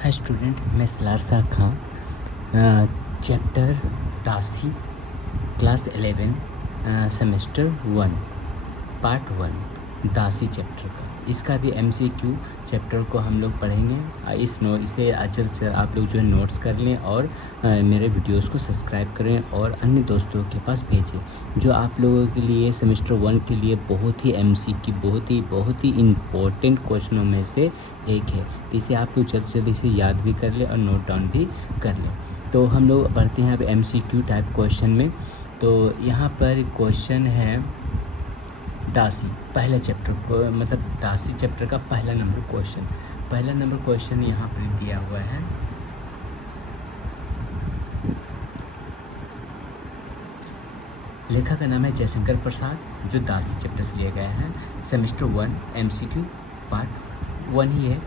Hi student, मैं सलार शाह खां, chapter दासी, class 11, semester 1, part 1 दासी चैप्टर का। इसका भी MCQ चैप्टर को हम लोग पढ़ेंगे। इसे जल्द से आप लोग जो है नोट्स कर लें और मेरे वीडियोस को सब्सक्राइब करें और अन्य दोस्तों के पास भेजें। जो आप लोगों के लिए सेमेस्टर 1 के लिए बहुत ही MCQ बहुत ही इम्पोर्टेंट क्वेश्चनों में से एक है। तो इसे आप लोग जल्द से जल्द इसे याद भी कर लें और नोट डाउन भी कर लें। तो हम लोग पढ़ते हैं अब MCQ टाइप क्वेश्चन में। तो यहाँ पर क्वेश्चन है दासी, पहले चैप्टर को मतलब दासी चैप्टर का पहला नंबर क्वेश्चन यहाँ पर दिया हुआ है। लेखक का नाम है जयशंकर प्रसाद, जो दासी चैप्टर से लिया गया है। सेमेस्टर 1 MCQ पार्ट 1 ही है।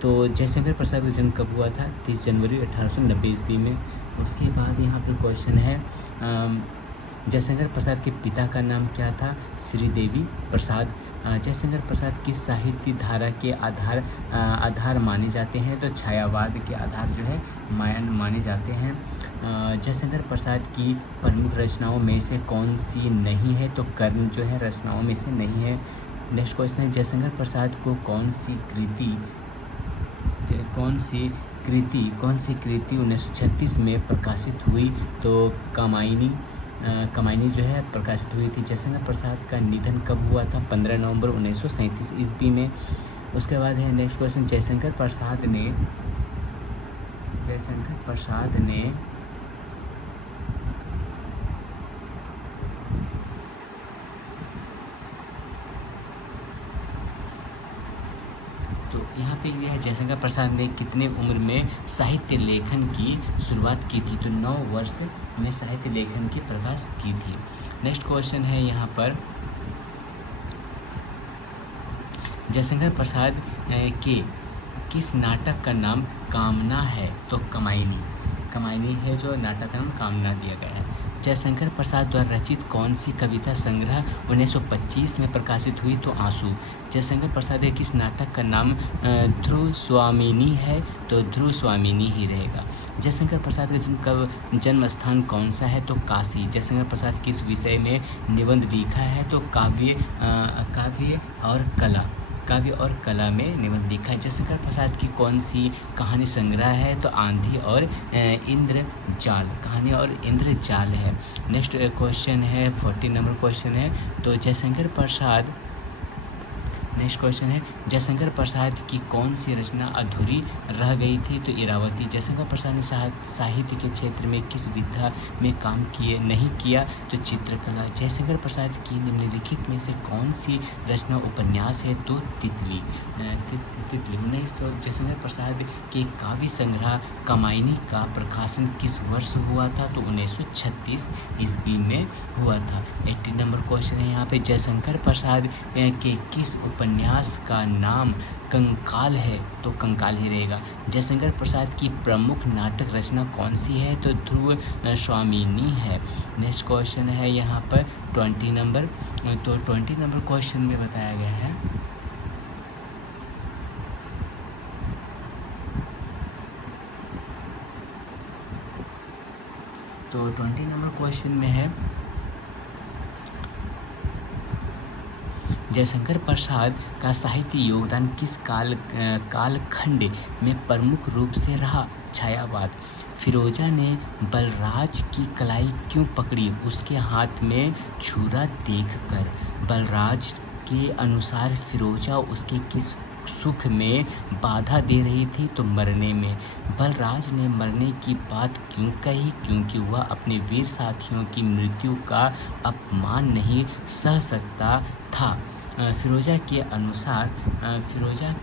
तो जयशंकर प्रसाद का जन्म कब हुआ था? 30 जनवरी 1890 ईस्वी में। उसके बाद यहाँ पर क्वेश्चन है जयशंकर प्रसाद के पिता का नाम क्या था? श्रीदेवी प्रसाद। जयशंकर प्रसाद किस साहित्य धारा के आधार माने जाते हैं? तो छायावाद के आधार जो है माने जाते हैं। जयशंकर प्रसाद की प्रमुख रचनाओं में से कौन सी नहीं है? तो कर्ण जो है रचनाओं में से नहीं है। नेक्स्ट क्वेश्चन है जयशंकर प्रसाद को कौन सी कृति 1936 में प्रकाशित हुई? तो कमायनी जो है प्रकाशित हुई थी। जयशंकर प्रसाद का निधन कब हुआ था? 15 नवंबर 1937 ईस्वी में। उसके बाद है नेक्स्ट क्वेश्चन जयशंकर प्रसाद ने तो यहाँ पे यह है जयशंकर प्रसाद ने कितने उम्र में साहित्य लेखन की शुरुआत की थी? तो 9 वर्ष में साहित्य लेखन की प्रकाश की थी। नेक्स्ट क्वेश्चन है यहाँ पर जयशंकर प्रसाद के किस नाटक का नाम कामना है? तो कमायनी है जो नाटक का नाम कामना दिया गया है। जयशंकर प्रसाद द्वारा रचित कौन सी कविता संग्रह 1925 में प्रकाशित हुई? तो आंसू। जयशंकर प्रसाद के किस नाटक का नाम ध्रुव स्वामिनी है? तो ध्रुव स्वामिनी ही रहेगा। जयशंकर प्रसाद का जन्म स्थान कौन सा है? तो काशी। जयशंकर प्रसाद किस विषय में निबंध लिखा है? तो काव्य और कला में निबंध लिखा है। जयशंकर प्रसाद की कौन सी कहानी संग्रह है? तो आंधी और इंद्रजाल, कहानी और इंद्रजाल है। नेक्स्ट क्वेश्चन है 40 नंबर क्वेश्चन है। तो नेक्स्ट क्वेश्चन है जयशंकर प्रसाद की कौन सी रचना अधूरी रह गई थी? तो इरावती। जयशंकर प्रसाद ने साहित्य के क्षेत्र में किस विधा में काम नहीं किया? तो चित्रकला। जयशंकर प्रसाद की निम्नलिखित में से कौन सी रचना उपन्यास है? तो तितली। जयशंकर प्रसाद के काव्य संग्रह कमायनी का प्रकाशन किस वर्ष हुआ था? तो 1936 ईस्वी में हुआ था। 80 नंबर क्वेश्चन है यहाँ पे जयशंकर प्रसाद के किस उपन्यास का नाम कंकाल है? तो कंकाल ही रहेगा। जयशंकर प्रसाद की प्रमुख नाटक रचना कौन सी है? तो ध्रुव स्वामिनी है। नेक्स्ट क्वेश्चन है यहाँ पर 20 नंबर। तो 20 नंबर क्वेश्चन में बताया गया है तो 20 नंबर क्वेश्चन में है जयशंकर प्रसाद का साहित्य योगदान किस कालखंड में प्रमुख रूप से रहा? छायावाद। फिरोजा ने बलराज की कलाई क्यों पकड़ी? उसके हाथ में छुरा देखकर। बलराज के अनुसार फिरोजा उसके किस सुख में बाधा दे रही थी? तो मरने में। बलराज ने मरने की बात क्यों कही? क्योंकि वह अपने वीर साथियों की मृत्यु का अपमान नहीं सह सकता था। फिरोजा के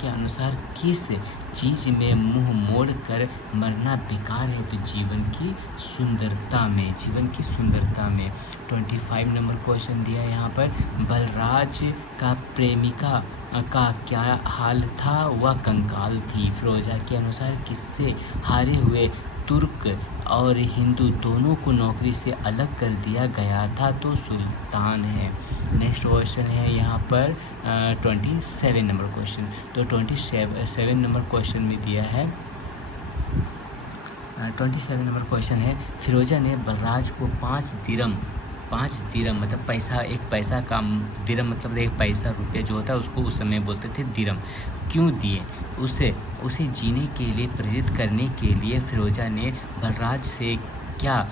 अनुसार किस चीज़ में मुंह मोड़ कर मरना बेकार है? तो जीवन की सुंदरता में। 25 नंबर क्वेश्चन दिया है यहाँ पर बलराज का प्रेमिका का क्या हाल था? वह कंकाल थी। फिरोजा के अनुसार किससे हारे हुए तुर्क और हिंदू दोनों को नौकरी से अलग कर दिया गया था? तो सुल्तान है। नेक्स्ट क्वेश्चन है यहाँ पर 27 नंबर क्वेश्चन। तो 27 नंबर क्वेश्चन में दिया है 27 नंबर क्वेश्चन है, फिरोजा ने बलराज को 5 दिरम मतलब पैसा, एक पैसा का दिरम मतलब एक पैसा रुपया जो होता है उसको उस समय बोलते थे दिरम, क्यों दिए? उसे जीने के लिए प्रेरित करने के लिए फिरोजा ने बलराज से क्या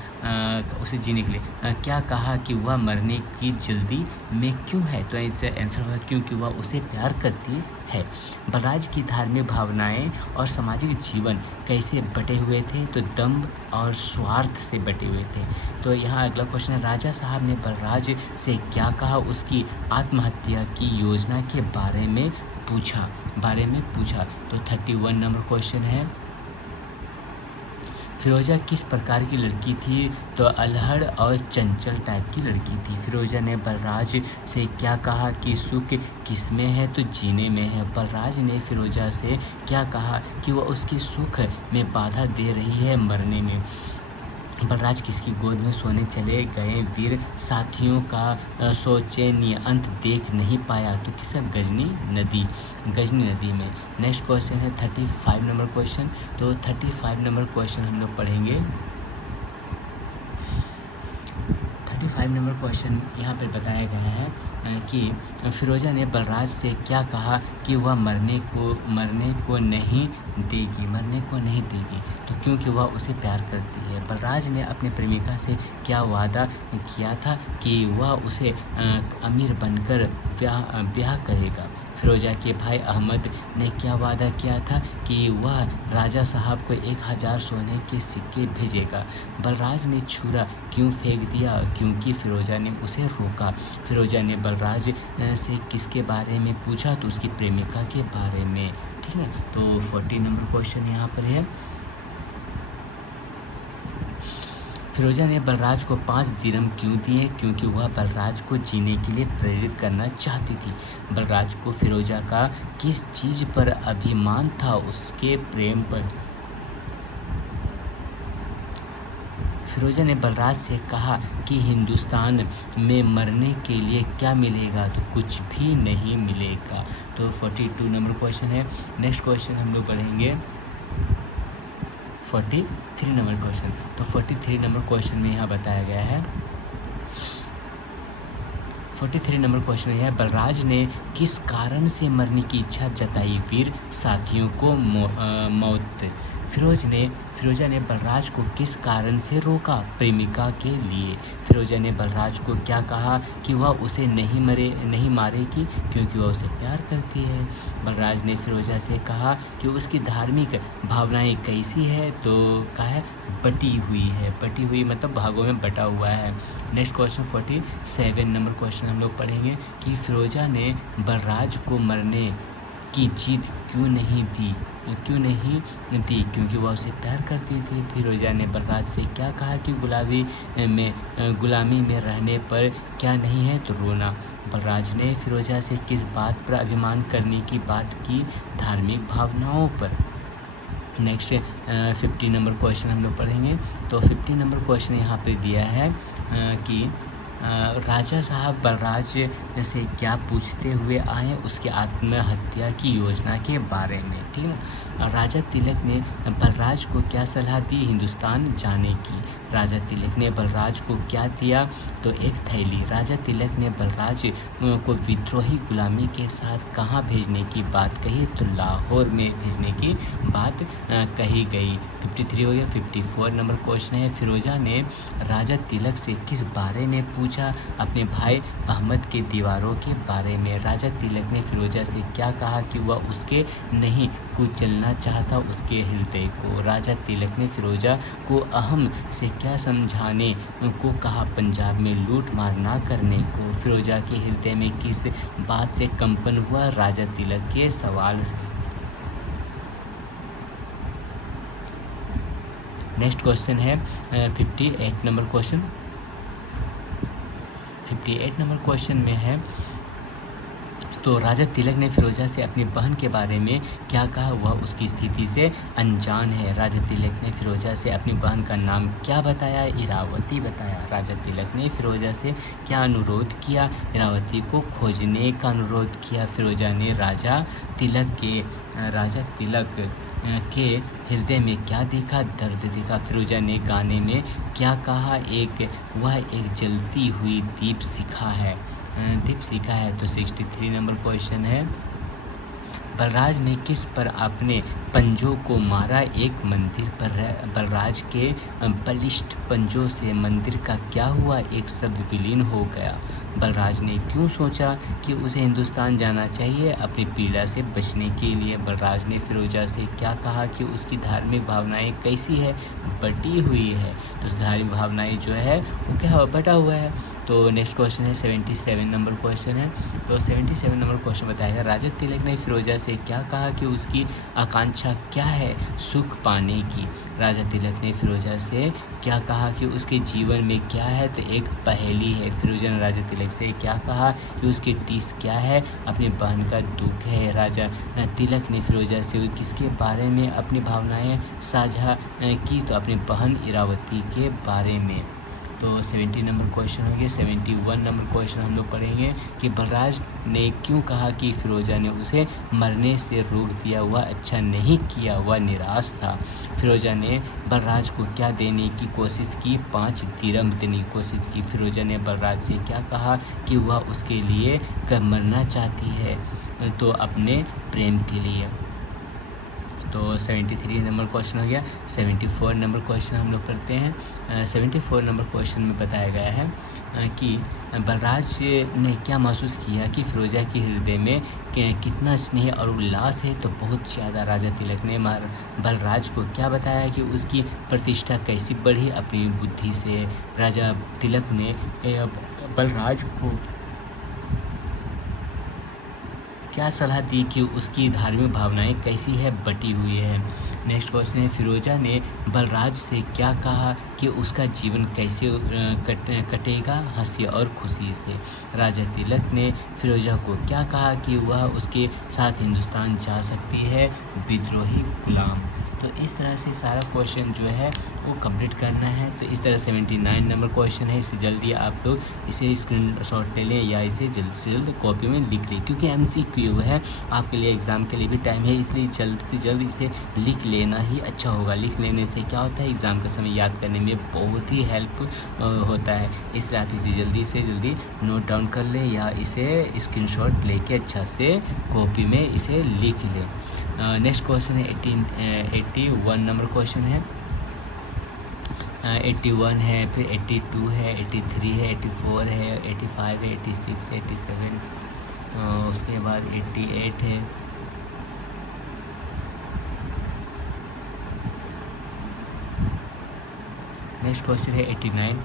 उसे जीने के लिए क्या कहा कि वह मरने की जल्दी में क्यों है? तो इसका आंसर होगा क्योंकि वह उसे प्यार करती है। बलराज की धार्मिक भावनाएं और सामाजिक जीवन कैसे बटे हुए थे? तो दम्भ और स्वार्थ से बटे हुए थे। तो यहाँ अगला क्वेश्चन है, राजा साहब ने बलराज से क्या कहा? उसकी आत्महत्या की योजना के बारे में पूछा। तो 31 नंबर क्वेश्चन है, फिरोजा किस प्रकार की लड़की थी? तो अल्हड़ और चंचल टाइप की लड़की थी। फिरोजा ने बलराज से क्या कहा कि सुख किस में है? तो जीने में है। बलराज ने फिरोजा से क्या कहा कि वह उसके सुख में बाधा दे रही है मरने में? बलराज किसकी गोद में सोने चले गए? वीर साथियों का शोचनीय अंत देख नहीं पाया। तो किसका? गजनी नदी में। नेक्स्ट क्वेश्चन है 35 नंबर क्वेश्चन। तो 35 नंबर क्वेश्चन हम लोग पढ़ेंगे। 35 नंबर क्वेश्चन यहाँ पर बताया गया है कि फिरोजा ने बलराज से क्या कहा कि वह मरने को नहीं देगी। तो क्योंकि वह उसे प्यार करती है। बलराज ने अपने प्रेमिका से क्या वादा किया था कि वह उसे अमीर बनकर ब्याह करेगा? फिरोजा के भाई अहमद ने क्या वादा किया था कि वह राजा साहब को 1000 सोने के सिक्के भेजेगा? बलराज ने छुरा क्यों फेंक दिया? क्योंकि फिरोजा ने उसे रोका। फिरोजा ने बलराज से किसके बारे में पूछा? तो उसकी प्रेमिका के बारे में। ठीक है, तो 40 नंबर क्वेश्चन यहाँ पर है, फिरोजा ने बलराज को 5 दिरम क्यों दिए? क्योंकि वह बलराज को जीने के लिए प्रेरित करना चाहती थी। बलराज को फिरोजा का किस चीज़ पर अभिमान था? उसके प्रेम पर। फिरोजा ने बलराज से कहा कि हिंदुस्तान में मरने के लिए क्या मिलेगा? तो कुछ भी नहीं मिलेगा। तो 42 नंबर क्वेश्चन है। नेक्स्ट क्वेश्चन हम लोग पढ़ेंगे 43 नंबर क्वेश्चन। तो 43 नंबर क्वेश्चन में यहाँ बताया गया है, 43 नंबर क्वेश्चन है, बलराज ने किस कारण से मरने की इच्छा जताई? वीर साथियों को मौत। फिरोजा ने बलराज को किस कारण से रोका? प्रेमिका के लिए। फिरोजा ने बलराज को क्या कहा कि वह उसे नहीं मारेगी क्योंकि वह उसे प्यार करती है? बलराज ने फिरोजा से कहा कि उसकी धार्मिक भावनाएं कैसी है? तो कहा है बटी हुई मतलब भागों में बटा हुआ है। नेक्स्ट क्वेश्चन 47 नंबर क्वेश्चन हम लोग पढ़ेंगे कि फिरोजा ने बलराज को मरने की जिद क्यों नहीं दी? क्योंकि वह उसे प्यार करती थी। फिरोजा ने बलराज से क्या कहा कि गुलामी में रहने पर क्या नहीं है? तो रोना। बलराज ने फिरोजा से किस बात पर अभिमान करने की बात की? धार्मिक भावनाओं पर। नेक्स्ट 50 नंबर क्वेश्चन हम लोग पढ़ेंगे। तो 50 नंबर क्वेश्चन यहाँ पे दिया है कि राजा साहब बलराज से क्या पूछते हुए आए? उसकी आत्महत्या की योजना के बारे में। ठीक है, राजा तिलक ने बलराज को क्या सलाह दी? हिंदुस्तान जाने की। राजा तिलक ने बलराज को क्या दिया? तो एक थैली। राजा तिलक ने बलराज को विद्रोही गुलामी के साथ कहाँ भेजने की बात कही? तो लाहौर में भेजने की बात कही गई। 53 हो गया। 54 नंबर क्वेश्चन है, फिरोजा ने राजा तिलक से किस बारे में पूछा? अपने भाई अहमद के दीवारों के बारे में। राजा तिलक ने फिरोजा से क्या कहा कि वह उसके नहीं कुचलना चाहता उसके हृदय को? राजा तिलक ने फिरोजा को अहम से क्या समझाने को कहा? पंजाब में लूट मार ना करने को। फिरोजा के हृदय में किस बात से कंपन हुआ? राजा तिलक के सवाल से। नेक्स्ट क्वेश्चन है 58 नंबर क्वेश्चन। 58 नंबर क्वेश्चन में है, तो राजा तिलक ने फिरोजा से अपनी बहन के बारे में क्या कहा? वह उसकी स्थिति से अनजान है। राजा तिलक ने फिरोजा से अपनी बहन का नाम क्या बताया? इरावती बताया। राजा तिलक ने फिरोजा से क्या अनुरोध किया? इरावती को खोजने का अनुरोध किया। फिरोजा ने राजा तिलक के हृदय में क्या देखा? दर्द देखा। फिरोजा ने गाने में क्या कहा? वह एक जलती हुई दीप शिखा है। तो 63 नंबर क्वेश्चन है, बलराज ने किस पर अपने पंजों को मारा? एक मंदिर पर। बलराज के बलिष्ठ पंजों से मंदिर का क्या हुआ? एक शब्द विलीन हो गया। बलराज ने क्यों सोचा कि उसे हिंदुस्तान जाना चाहिए? अपनी पीड़ा से बचने के लिए। बलराज ने फिरोजा से क्या कहा कि उसकी धार्मिक भावनाएं कैसी है? बटी हुई है। तो धार्मिक भावनाएं जो है वो क्या बटा हुआ है। तो नेक्स्ट क्वेश्चन है 77 नंबर क्वेश्चन है। तो 77 नंबर क्वेश्चन बताएगा, राजा तिलक ने फिरोजा से क्या कहा कि उसकी आकांक्षा क्या है? सुख पाने की। राजा तिलक ने फिरोजा से क्या कहा कि उसके जीवन में क्या है? तो एक पहेली है। फिरोजा ने राजा तिलक से क्या कहा कि उसकी टीस क्या है? अपनी बहन का दुख है। राजा तिलक ने फिरोजा से किसके बारे में अपनी भावनाएं साझा की? तो अपनी बहन इरावती के बारे में। तो 70 नंबर क्वेश्चन हो गया। 71 नंबर क्वेश्चन हम लोग पढ़ेंगे कि बलराज ने क्यों कहा कि फिरोजा ने उसे मरने से रोक दिया? वह अच्छा नहीं किया, वह निराश था। फिरोजा ने बलराज को क्या देने की कोशिश की? 5 दिरहम देने की कोशिश की। फिरोजा ने बलराज से क्या कहा कि वह उसके लिए कब मरना चाहती है? तो अपने प्रेम के लिए। तो 73 नंबर क्वेश्चन हो गया। 74 नंबर क्वेश्चन हम लोग पढ़ते हैं। 74 नंबर क्वेश्चन में बताया गया है कि बलराज ने क्या महसूस किया कि फिरोजा के हृदय में कितना स्नेह और उल्लास है? तो बहुत ज़्यादा। राजा तिलक ने बलराज को क्या बताया कि उसकी प्रतिष्ठा कैसी बढ़ी? अपनी बुद्धि से। राजा तिलक ने बलराज को क्या सलाह दी कि उसकी धार्मिक भावनाएं कैसी है? बटी हुई है। नेक्स्ट क्वेश्चन है, फिरोजा ने बलराज से क्या कहा कि उसका जीवन कैसे कटेगा? हंसी और खुशी से। राजा तिलक ने फिरोजा को क्या कहा कि वह उसके साथ हिंदुस्तान जा सकती है? विद्रोही गुलाम। तो इस तरह से सारा क्वेश्चन जो है वो कंप्लीट करना है। तो इस तरह 79 नंबर क्वेश्चन है, इसे जल्दी आप लोग इसे स्क्रीनशॉट ले लें या इसे जल्द से जल्द कॉपी में लिख लें, क्योंकि MCQ है, आपके लिए एग्ज़ाम के लिए भी टाइम है, इसलिए जल्द से जल्द इसे लिख लेना ही अच्छा होगा। लिख लेने से क्या होता है, एग्ज़ाम के समय याद करने में बहुत ही हेल्प होता है। इसलिए आप इसे जल्दी से जल्दी नोट डाउन कर लें या इसे स्क्रीनशॉट लेके अच्छा से कॉपी में इसे लिख लें। नेक्स्ट क्वेश्चन है 81 नंबर क्वेश्चन है। 81 है, फिर 82 है, 83 है, 84 है, 85 है, 86 है, 87, उसके बाद 88 है। नेक्स्ट क्वेश्चन है 89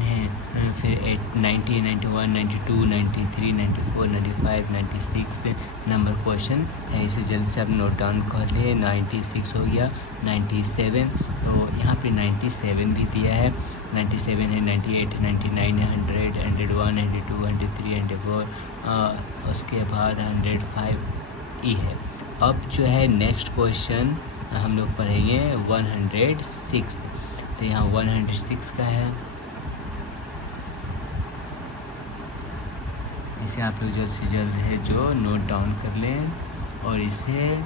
है, फिर 90, 91, 92, 93, 94, 95, 96 नंबर क्वेश्चन है। इसे जल्द से आप नोट डाउन कर लिए। 96 हो गया। 97, तो यहाँ पे 97 भी दिया है। 97 है, 98 है, 99 है, 100, 101, 102, 103, 104, उसके बाद 105 ई है। अब जो है नेक्स्ट क्वेश्चन हम लोग पढ़ेंगे 106। तो यहाँ 106 का है, इसे आप लोग जल्द से जल्द है जो नोट डाउन कर लें और इसे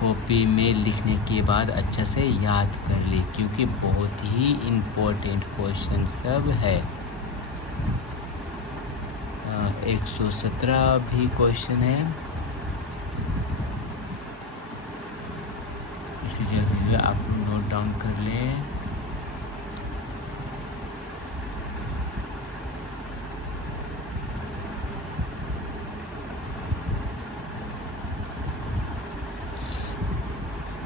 कॉपी में लिखने के बाद अच्छा से याद कर लें, क्योंकि बहुत ही इम्पोर्टेंट क्वेश्चन सब है। 117 भी क्वेश्चन है, इसे जल्द से जल्द आप नोट डाउन कर लें।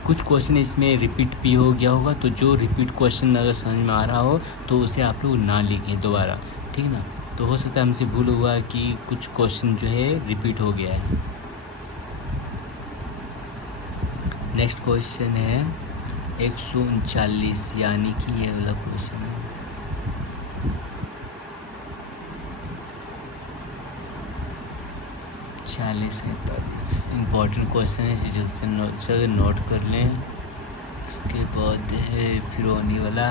कुछ क्वेश्चन इसमें रिपीट भी हो गया होगा, तो जो रिपीट क्वेश्चन अगर समझ में आ रहा हो तो उसे आप लोग ना लिखें दोबारा, ठीक है ना। तो हो सकता है हमसे भूल हुआ कि कुछ क्वेश्चन जो है रिपीट हो गया है। नेक्स्ट क्वेश्चन है 139, यानी कि ये वाला क्वेश्चन है। इम्पॉर्टेंट क्वेश्चन है, इसे जल्द से नोट कर लें। इसके बाद है फिरौनी वाला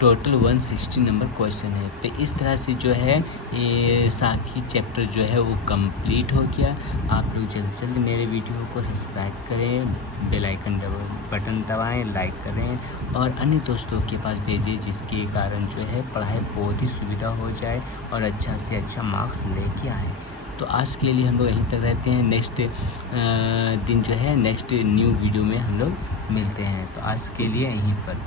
टोटल 160 नंबर क्वेश्चन है। तो इस तरह से जो है ये साखी चैप्टर जो है वो कंप्लीट हो गया। आप लोग जल्द से जल्द मेरे वीडियो को सब्सक्राइब करें, बेल आइकन बटन दबाएं, लाइक करें और अन्य दोस्तों के पास भेजें, जिसके कारण जो है पढ़ाई बहुत ही सुविधा हो जाए और अच्छा से अच्छा मार्क्स लेके आएँ। तो आज के लिए हम लोग यहीं तक रहते हैं। नेक्स्ट दिन जो है नेक्स्ट न्यू वीडियो में हम लोग मिलते हैं। तो आज के लिए यहीं पर।